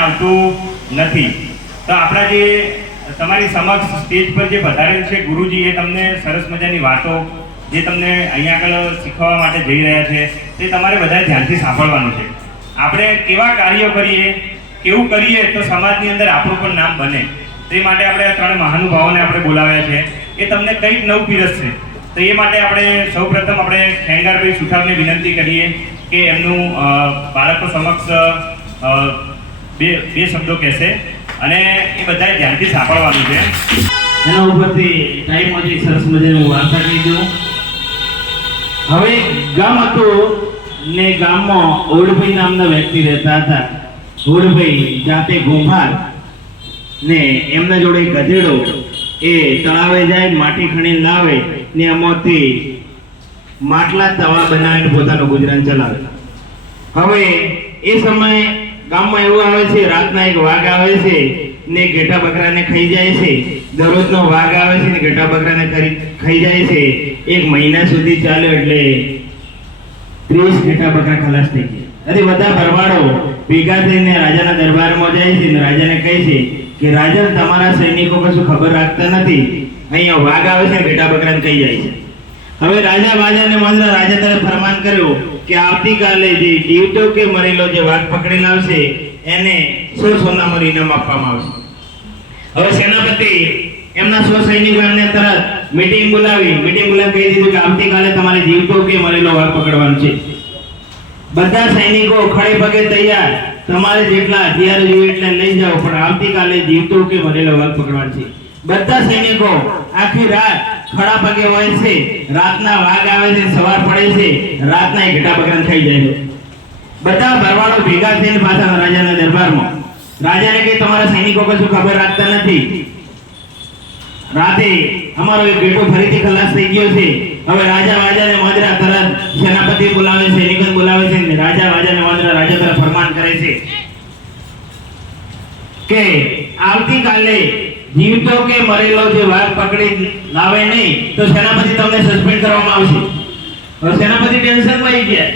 આવતું નથી. તો આપણા જે તમારી સમક્ષ સ્ટેજ પર જે પધારેલ છે ગુરુજી, એ તમને સરસ મજાની વાતો જે તમને અહીંયા આગળ શીખવવા માટે જઈ રહ્યા છે તે તમારે બધા ધ્યાનથી સાંભળવાનું છે. આપણે કેવા કાર્યો કરીએ, કેવું કરીએ તો સમાજની અંદર આપણું પણ નામ બને, તે માટે આપણે આ ત્રણ મહાનુભાવોને આપણે બોલાવ્યા છે. એ તમને કંઈક નવું પીરસશે. તો એ માટે આપણે સૌપ્રથમ આપણે ખેંગારભાઈ સુથારને વિનંતી કરીએ કે એમનું બાળકો સમક્ષ બે શબ્દો કહેશે અને એ બધાએ ધ્યાનથી સાંભળવાનું છે. એના ઉપરથી ટાઈમમાંથી સરસ મજાની વાર્તા કહી દઉં. હવે ગામ હતું ને ગામમાં ઓળભાઈ નામના વ્યક્તિ રહેતા હતા. ઓળભાઈ જાતે ગુંભાર ને એમના જોડે ગધેડો એ તળાવે જાય, માટી ખણીને લાવે ને એમાંથી માટલા તવા બનાવીને પોતાનું ગુજરાન ચલાવે. હવે એ સમયે ગામમાં એવું આવે છે, રાતના એક વાઘ આવે છે ને ઘેટા બકરાને ખાઈ જાય છે. દરરોજનો વાઘ આવે છે ને ઘેટા બકરાને ખાઈ જાય છે. એક મહિના સુધી ચાલ્યો એટલે 30 ઘેટા બકરા ખલાસ થઈ ગયા. અને બધા ભરવાડો ભેગા થઈને રાજાના દરબારમાં જાય છે ને રાજાને કહે છે કે રાજા, તમારા સૈનિકો કશું ખબર રાખતા નથી, અહીંયા વાઘ આવે છે ને ઘેટા બકરાને ખાઈ જાય છે. હવે રાજા વાજાને મંત્ર રાજા તરફ ફરમાન કર્યો કે આવતીકાલે જે જીવતો કે મરેલો જે વાઘ પકડી લાવશે એને 100 સોનાનું ઇનામ આપવામાં આવશે. હવે સેનાપતિ એમના 100 સૈનિકો એમને તરત મીટિંગ બોલાવી કહી દીધું કે આવતીકાલે તમારે જીવતો કે મરેલો વાઘ પકડવાનો છે. બધા સૈનિકો ખડે પગે તૈયાર, તમારે જેટલા હથિયાર જોઈએ એટલે લઈ જાઓ, પણ આવતીકાલે જીવતો કે મરેલો વાઘ પકડવાનો છે. બધા સૈનિકો આખી રાત ખડા પગે હોય છે. રાતના વાઘ આવે છે, સવાર પડે છે, રાતના એ ઘેટા બકરાને ખાઈ જાય છે. બધા ભરવાડો ભેગા થઈને પાછા રાજાના દરબારમાં. રાજાને કે તમારા સૈનિકો કશું ખબર રાખતા નથી, રાતે અમારો એક ઘેટો ફરીથી ખલાસ થઈ ગયો છે. હવે રાજા વાજાને મંદરા તરત સેનાપતિ બોલાવે, સૈનિકો બોલાવે છે ને રાજા વાજાને મંદરા રાજા તરફ ફરમાન કરે છે કે આવતીકાલે જીવતો કે મરેલો જે વાઘ પકડી લાવે નહીં તો સેનાપતિ તમને સસ્પેન્ડ કરવામાં આવશે. હવે સેનાપતિ ટેન્શનમાં આવી ગયા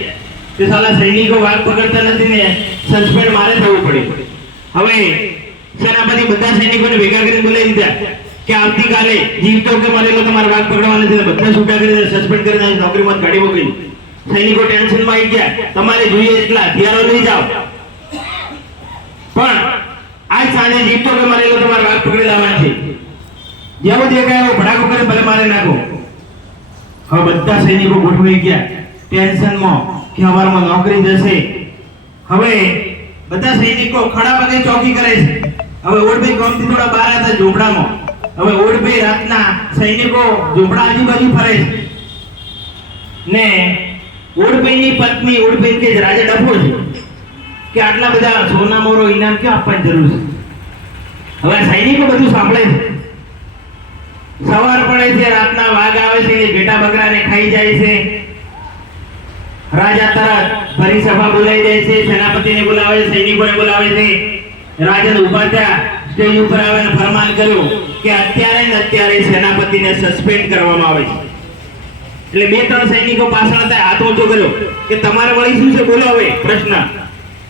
કે સાલા સૈનિકો વાઘ પકડતા નથી ને સસ્પેન્ડ મારે થવું પડે. હવે સેનાપતિ બધા સૈનિકોને ભેગા કરીને બોલાવી દીધા કે આવતીકાલે જીવતો કે મરેલો તમારે વાઘ પકડવાનો છે. બધા છૂટા કરીને સસ્પેન્ડ કરીને નોકરીમાં કાઢી મોકલી. સૈનિકો ટેન્શનમાં આવી ગયા, તમારે જોઈએ એટલા હથિયારો લઈ જાઓ, પણ આજ સાંજે જીવતો કે મરેલો તમારે વાઘ પકડી લાવવાનો છે. જેવો દેખાય એવો ભડાકો કરે ભલે મારે નાખો. હવે બધા સૈનિકો ગોઠવાઈ ગયા ટેન્શનમાં કે અમારમાં નોકરી જશે. હવે બધા સૈનિકો ખડા પગે ચોકી કરે છે. હવે ઓળભાઈ ગામથી થોડા બહાર હતા ઝૂંપડામાં. હવે ઓળભાઈ રાતના સૈનિકો ઝૂંપડા આજુબાજુ ફરે છે ને ઓળભાઈની પત્ની ઓળભાઈ કે રાજા ડફો છે કે આટલા બધા સોના મોરો ઇનામ ક્યાં આપવાની જરૂર છે. હવે સૈનિકો બધું સાંભળે છે. સવાર પડે છે, રાતના વાઘ આવે છે, ઘેટા બકરાને ખાઈ જાય છે. રાજા તરત ભરી સભા બોલાવી દે છે, સેનાપતિને બોલાવે છે, સૈનિકોને બોલાવે છે. રાજાને ઉભા થયા, સ્ટેજ ઉપર આવીને ફરમાન કર્યું કે અત્યારે ને અત્યારે સેનાપતિને સસ્પેન્ડ કરવામાં આવે છે. એટલે 2-3 સૈનિકો પાછળ હતા, હાથ ઊંચો કર્યો કે તમારે વળી શું છે, બોલો હવે પ્રશ્ન.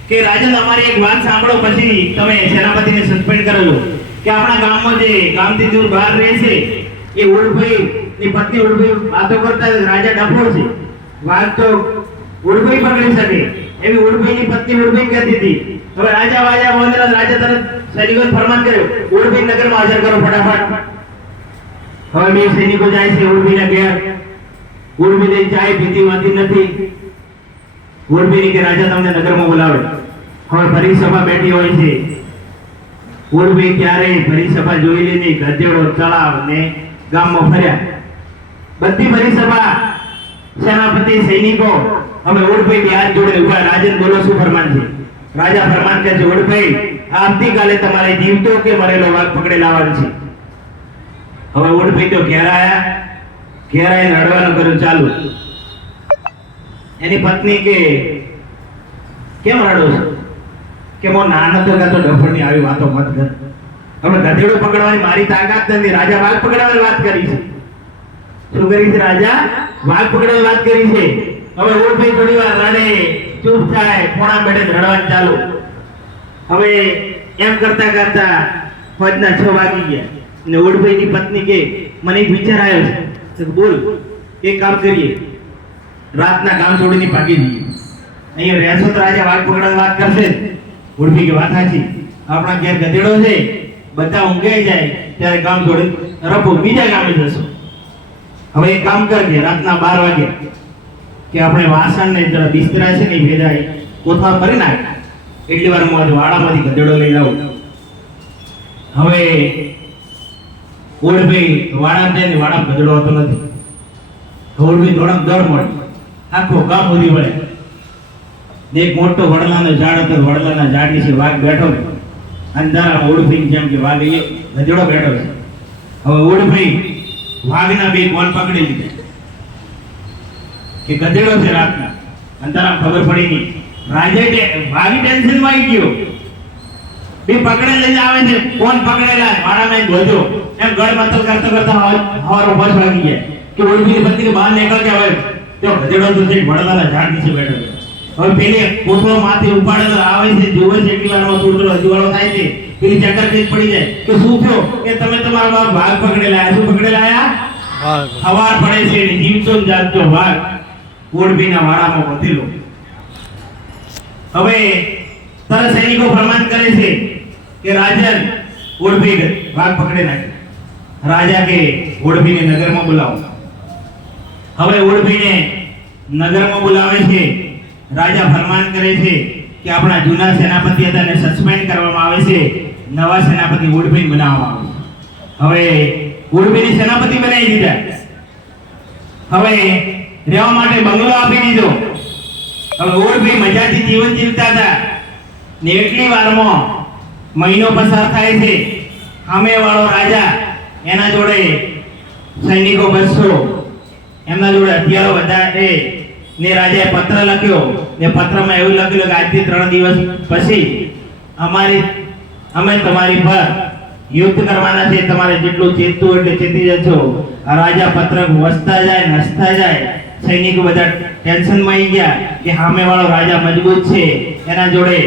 કે રાજન, અમારી એક વાત સાંભળો, પછી તમે સેનાપતિને સસ્પેન્ડ કરો છો. કે આપણા ગામમાં જે ગામથી દૂર બહાર રહે છે એ ઓળભાઈ ની પત્ની ઓળભાઈ વાતો કરતા રાજા ડફો છે, વાત તો ઓળભાઈ પકડી શકે એવી ઓળભાઈની પત્ની ઓળભાઈ કહેતી હતી. હવે રાજા વાજા મોહનરાજ રાજા તરત સૈનિકોને ફરમાન કર્યો, ઓળભાઈ નગરમાં હાજર કરો ફટાફટ. હવે 2 સૈનિકો જાય છે ઓળભાઈના ઘેર. ઓળભાઈ ચાય પીતી વાતી નથી. ઓળભાઈ કે રાજા તમને નગરમાં બોલાવે. હવે ફરી સભા બેઠી હોય છે. ઓળભાઈ ક્યારેય ફરી સભા જોઈ લીધી, ગધેડો તળાવ ને ગામમાં ફર્યા. બધી ફરી સભા સેનાપતિ સૈનિકો. હવે ઓળભાઈ બે હાથ જોડે ઉભા. રાજન બોલો શું ફરમાન છે? રાજા ફરમાન કરે છે, ઓળભાઈ આવતીકાલે તમારે જીવતો કે મરેલો વાઘ પકડી લાવવાનો છે. હવે ઓળભાઈ તો ઘેર આવીને રડવાનું કર્યું ચાલુ. એની પત્ની કે કેમ રડો છો? કે મો નાનો તો ગાતો ડફરની આવી વાતો મત કર. હવે ગધેડો પકડવાની મારી તાકાત નથી, રાજા વાઘ પકડવાની વાત કરી છે. શું કરી છે? રાજા વાઘ પકડવાની વાત કરી છે. હવે ઓળભાઈ થોડી વાર રડે, ચૂપ થાય, પોણા બેઠે રડવાનું ચાલુ. હવે એમ કરતા કરતા ફોજના 6 વાગી ગયા ને ઓડભાઈની પત્ની કે મને એક વિચાર આવ્યો છે તો બોલ એક કામ કરીએ રાતના ગામ છોડીને ભાગી જઈએ અહીંયા રહેશો તો રાજા વાઘ પકડવાની વાત કરશે ઓડભાઈ કે વાત સાચી આપણા ઘેર ગધેડો છે બધા ઊંઘાઈ જાય ત્યારે ગામ છોડીને રફો બીજા ગામે જશો હવે એક કામ કરજે રાતના 12 વાગે કે આપણે વાસણ ને જરા બિસ્તરા છે ને ભેજાય કોથા કરી નાખ એટલી વાર હું આજે વાડામાંથી ગધેડો લઈને આવું હવે ઓડભાઈ વાડા જાય ને વાડા ગધેડો હતો નથી ઓડભાઈ થોડાક દોડ મળે આખો ગામ ઉધી વળે એક મોટો વડલાનો ઝાડ હતો વડલાના ઝાડ નીચે વાઘ બેઠો છે અંધારા ઓડભાઈ જેમ કે વાઘ એ ગધેડો બેઠો છે હવે ઓડભાઈ વાઘના બે કોણ પકડી લીધા કે ગધેડો છે રાતના અંધારામાં ખબર પડી નહીં રાજા વાઘી ટેન્શન માં આવી ગયો બે પકડે લઈને આવે છે કોણ પકડેલા વાડામાં ગોજો એમ ગળ મતલ કરતા કરતા હવારો 5 વાગી ગયા કે ઓળખીની પત્ની બહાર નીકળ કે હવે જો ગધેડો તો છે વડલાના ઝાડ નીચે બેઠો છે હવે પેલી કોથળો માથે ઉપાડેલો આવે છે જોવે છે એટલી વારમાં થોડો અજવાળો થાય છે પેલી ચક્કર થઈ પડી જાય કે શું થયો કે તમે તમારા વાઘ પકડેલા શું પકડેલા આયા હવાર પડે છે ને જીવતો ને જાગતો વાઘ ઓળભીના વાડામાં વધેલો હવે તરત સૈનિકો ફરમાન કરે છે કે રાજન ઓળભી વાઘ પકડે નાખે રાજા કે ઓળભીને નગરમાં બોલાવો હવે ઓળભીને નગરમાં બોલાવે છે રાજા ફરમાન કરે છે કે આપણા જૂના સેનાપતિ હતા ને સસ્પેન્ડ કરવામાં આવે છે નવા સેનાપતિ ઓળભીને બનાવવામાં આવે હવે ઓળભીને સેનાપતિ બનાવી દીધા હવે રહેવા માટે બંગલો આપી દીધો હવે ઓળભી મજાથી જીવન જીવતા હતા ને એટલી વારમાં મહિનો પસાર થાય છે સામે વાળો રાજા એના જોડે સૈનિકો 200 એમના જોડે હથિયારો વધારે ને રાજાએ પત્ર લખ્યો ને પત્રમાં એવું લખેલું કે આજથી 3 દિવસ પછી અમે તમારી પર યુદ્ધ કરવાના છે તમારે જેટલું ચેતવું એટલે ચેતી જજો આ રાજા પત્ર વસતા જાય ને હસતા જાય સૈનિકો બધા ટેન્શનમાં આવી ગયા કે સામે વાળો રાજા મજબૂત છે એના જોડે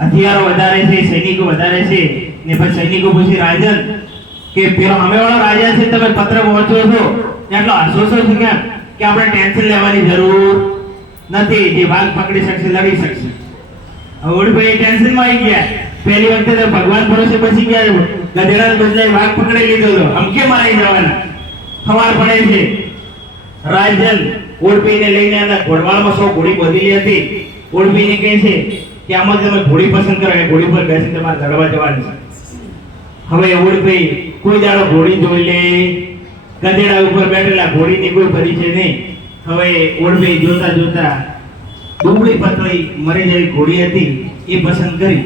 હથિયારો વધારે છે સૈનિકો વધારે છે ને પછી સૈનિકો પૂછી રાજન કે પેલો સામે વાળો રાજા છે તમે પત્ર વાંચો છો એટલો હસો છો કે આપણે ટેન્શન લેવાની જરૂર નથી જે વાઘ પકડી શકશે લડી શકશે હવે ઓડભાઈ ટેન્શનમાં આવી ગયા પહેલી વખતે તો ભગવાન ભરોસે બચી ગયા ગધેડાને બદલે વાઘ પકડી લીધો હતો અમકે મારી જવાના ખબર પડે છે રાજન ઓડભાઈને લઈને આના ઘોડવાળમાં 100 ઘોડી બોધેલી હતી ઓડભાઈને કહે છે કે આમાં તમે ઘોડી પસંદ કરો કે ઘોડી પર બેસીને તમારે લડવા જવાનું છે હવે ઓડભાઈ કોઈ દાડો ઘોડી જોઈ લે ગધેડા ઉપર બેઠેલા ઘોડીની કોઈ પરિચય નહીં હવે ઓડભાઈ જોતા જોતા ડુંગળી પતળી મરી જેવી ઘોડી હતી એ પસંદ કરી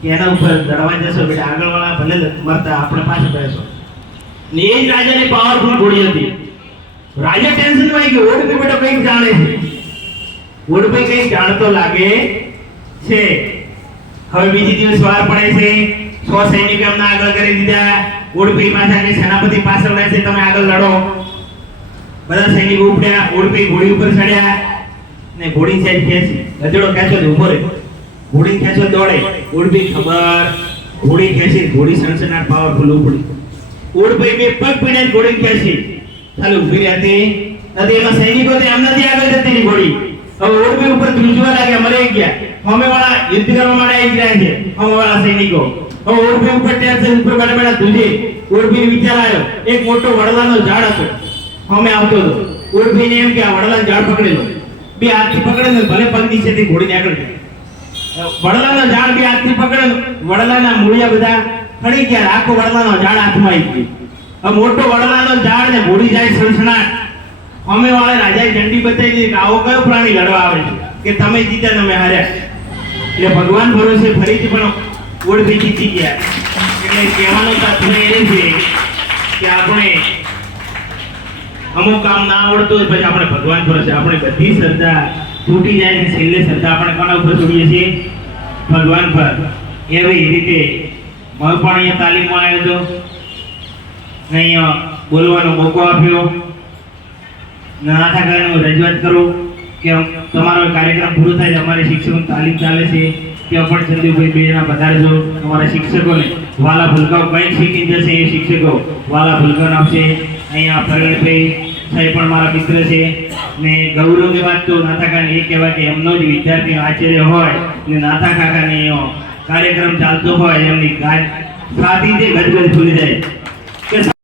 કે એના ઉપર લડવા જશો બેટા આગળવાળા ભલે મરતા આપણે પાછળ બેસો ને એ જ રાજાની પાવરફુલ ઘોડી હતી રાજા ટેન્શનમાં આવી ગયો ઓડભાઈ બેટા કંઈક જાણે છે ઓડભાઈ કંઈક જાણતો લાગે છે હવે બીજી દિવસ વાર પડે છે 100 સૈનિકો એમના આગળ કરી દીધા ઓડભાઈ પાછા કે સેનાપતિ પાછળ રહે છે તમે આગળ લડો બધા સૈનિકો ઉપડ્યા ઓડભાઈ ઘોડી ઉપર ચડ્યા ને ઘોડી સાઈડ ખેંચી ગધેડો ખેંચો ઉભો રહે ઘોડી ખેંચો દોડે ઓડભાઈ ખબર ઘોડી ખેંચી ઘોડી સનસનાટ પાવરફુલ ઉપડી ઓડભાઈ બે પગ પીડે ઘોડી ખેંચી ચાલે ઊભી રહેતી નથી એમાં સૈનિકો તે એમનાથી આગળ જતી ની ઘોડી હવે ઓડભાઈ ઉપર ધ્રુજવા લાગ્યા મરી ગયા સામેવાળા યુદ્ધ કરવા માટે આવી ગયા છે સામેવાળા સૈનિકો હવે ઓડભાઈ ઉપર ટેન્શન ઉપર બેઠા બેઠા ધ્રુજે ઓડભાઈને વિચાર આવ્યો એક મોટો વડલાનો ઝાડ હતો સામે આવતો હતો ઓડભાઈને એમ કે આ વડલાનો ઝાડ પકડી લો બે હાથથી પકડે ને ભલે પગ નીચેથી ઘોડીને આગળ જાય વડલાનો ઝાડ બે હાથથી પકડે વડલાના મૂળિયા બધા ખડી ગયા આખો વડલાનો ઝાડ હાથમાં આવી ગયો હવે મોટો વડલાનો ઝાડ ને ઘોડી જાય સણસણાટ સામે વાળા રાજાએ ઝંડી બતાવી દીધી કે આવો કયો પ્રાણી લડવા આવે છે કે તમે જીત્યા તમે હાર્યા એટલે ભગવાન ભરોસે ફરીથી પણ ઓડભાઈ જીતી ગયા એટલે કહેવાનો તાત્પર્ય એ છે કે આપણે અમુક કામ ના આવડતું હોય પછી આપણે ભગવાન ભરોસે આપણે બધી શ્રદ્ધા તૂટી જાય છે છેલ્લે શ્રદ્ધા આપણે કોના ઉપર છોડીએ છીએ ભગવાન પર એવી રીતે હું પણ અહીંયા તાલીમમાં આવ્યો હતો અહીંયા બોલવાનો મોકો આપ્યો નાના કારણે હું રજૂઆત કરું કે તમારો કાર્યક્રમ પૂરો થાય અમારી શિક્ષકોની તાલીમ ચાલે છે ત્યાં પણ ચંદુભાઈ બેના પધારજો. અમારા શિક્ષકોને વાલા ભૂલકાઓ કંઈક શીખી જશે એ શિક્ષકો વાલા ભૂલકાઓ આપશે. અહીંયા પ્રવીણભાઈ સાહેબ પણ મારા મિત્ર છે ને ગૌરવની વાત તો નાથા કાકાને એ કહેવાય કે એમનો જ વિદ્યાર્થી આચાર્ય હોય ને નાથા કાકાને કાર્યક્રમ ચાલતો હોય એમની ગાય સાથી જે ગદગદ ભૂલી જાય કે